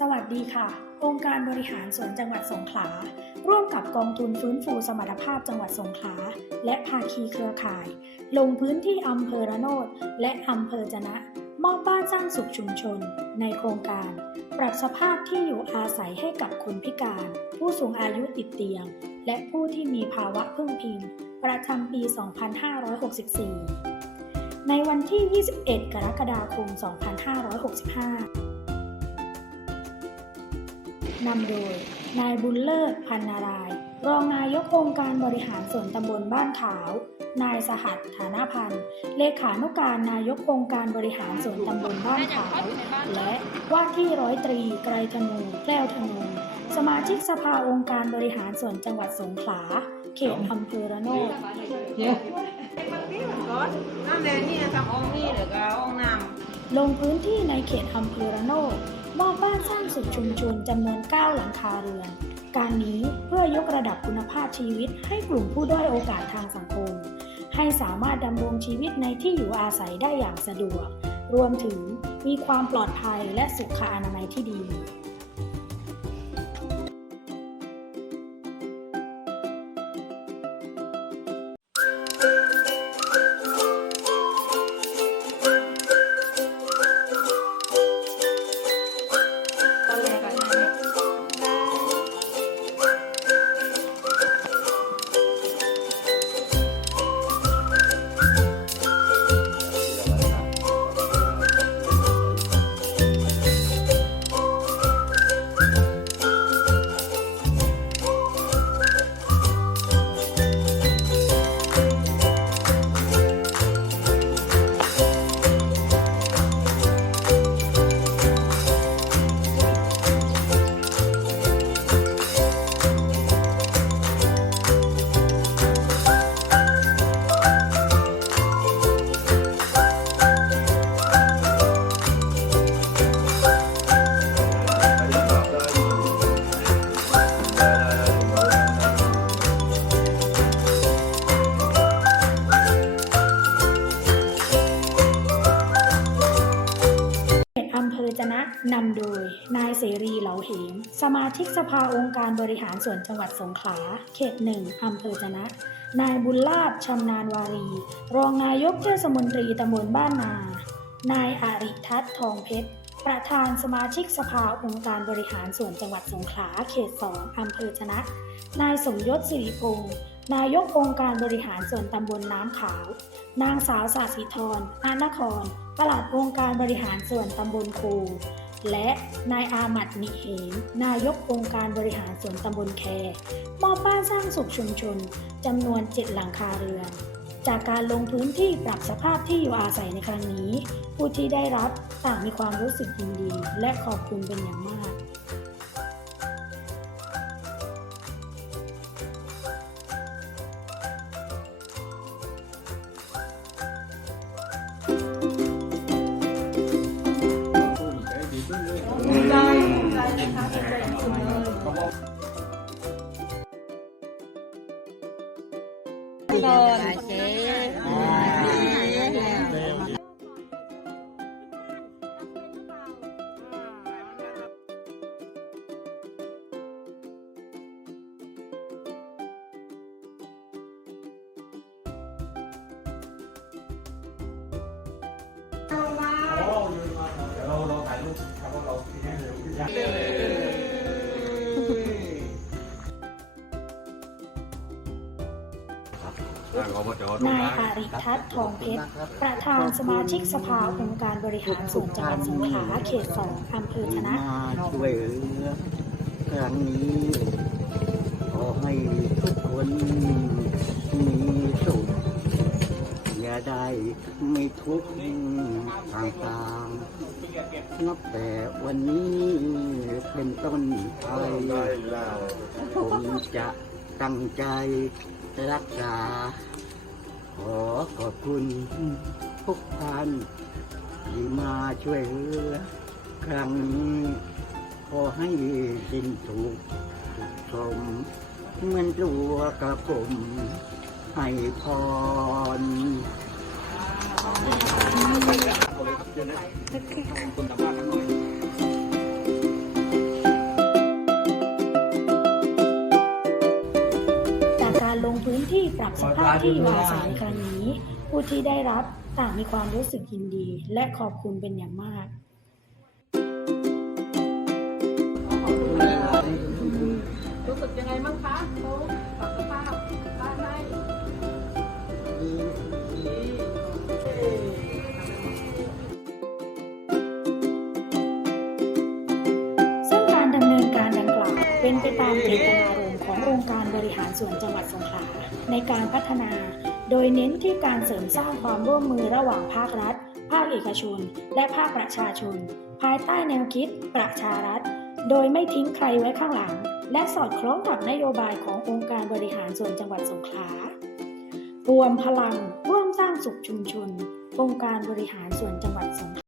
สวัสดีค่ะ องค์การบริหารส่วนจังหวัดสงขลา ร่วมกับกองทุนฟื้นฟูสมรรถภาพจังหวัดสงขลา และภาคีเครือข่าย ลงพื้นที่อำเภอระโนดและอำเภอจะนะ มอบบ้านสร้างสุขชุมชน ในโครงการ ปรับสภาพที่อยู่อาศัยให้กับคนพิการ ผู้สูงอายุติดเตียง และผู้ที่มีภาวะพึ่งพิง ประจำปี 2564 ในวันที่ 21 กรกฎาคม 2565 นำโดย นายบุญเลิศพันนารายณ์รองนายกองค์การบริหารส่วนตำบลบ้านขาว นายสหัสฐานาพันธ์ เลขานุการนายกองค์การบริหารส่วนตำบลบ้านขาว และว่าที่ร้อยตรีไกรธนูแก้วธนูสมาชิกสภาองค์การบริหารส่วนจังหวัดสงขลา เขตอำเภอระโนดน้ำแดงนี่ทำองค์นี่หรือก็องค์น้ำลงพื้นที่ในเขตอำเภอระโนด มอบบ้านสร้างสุขชุมชนจำนวน 9 หลังคาเรือน การนี้เพื่อยกระดับคุณภาพชีวิตให้กลุ่มผู้ด้อยโอกาสทางสังคม ให้สามารถดำรงชีวิตในที่อยู่อาศัยได้อย่างสะดวก รวมถึงมีความปลอดภัยและสุขอนามัยที่ดี นะนำโดย นายเสรีเหลาเหม สมาชิกสภาองค์การบริหารส่วนจังหวัดสงขลา เขตหนึ่งอำเภอจะนะ นายบุญลาบชำนาญวารี รองนายกเทศมนตรีตำบลบ้านนา นายอาริทัศน์ทองเพชร ประธานสมาชิกสภาองค์การบริหารส่วนจังหวัดสงขลา เขตสองอำเภอจนะ นายสมยศสิริพงศ์ นายกองค์การบริหารส่วนตำบลน้ำขาว นางสาวสาสิธรอานครปลัดองค์การบริหารส่วนตำบลคูและนายอามัดนิเหมนายกองค์การบริหารส่วนตำบลแคมอบบ้านสร้างสุขชุมชนจำนวน7หลังคาเรือน จากการลงพื้นที่ปรับสภาพที่อยู่อาศัยในครั้งนี้ ผู้ที่ได้รับต่างมีความรู้สึกยินดี และขอบคุณเป็นอย่างมาก ก่อ นายอาริทัศน์ทองเพชร ประธานสมาชิกสภาองค์การบริหารส่วนจังหวัดสงขลาเขตสองอำเภอชนะมาช่วยเหลือครั้งนี้ขอให้ทุกคนมีสุขอย่าได้ไม่ทุกข์ต่างๆนับแต่วันนี้เป็นต้นไปผมจะตั้งใจ รักษา ขอขอบคุณทุกท่านที่มาช่วยเหลือครั้งนี้ขอให้สิ้นถูกทุกชมเหมือนตัวกระผมให้พรคนทำบ้านทั้งหน่อย รับสภาพที่อยู่อาศัยในครั้งนี้ ผู้ที่ได้รับต่างมีความรู้สึกยินดี และขอบคุณเป็นอย่างมากรู้สึกยังไงบ้างคะเขาปรับสภาพบ้านให้ซึ่งการดำเนินการดังกล่าวเป็นไปตามเจตนารมณ์ บริหารส่วนจังหวัดสงขลาในการพัฒนา โดยเน้นที่การเสริมสร้างความร่วมมือระหว่างภาครัฐ ภาคเอกชน และภาคประชาชน ภายใต้แนวคิด ประชารัฐ โดยไม่ทิ้งใครไว้ข้างหลัง และสอดคล้องกับนโยบายขององค์การบริหารส่วนจังหวัดสงขลารวมพลังร่วมสร้างสุขชุมชน องค์การบริหารส่วนจังหวัดสงขลา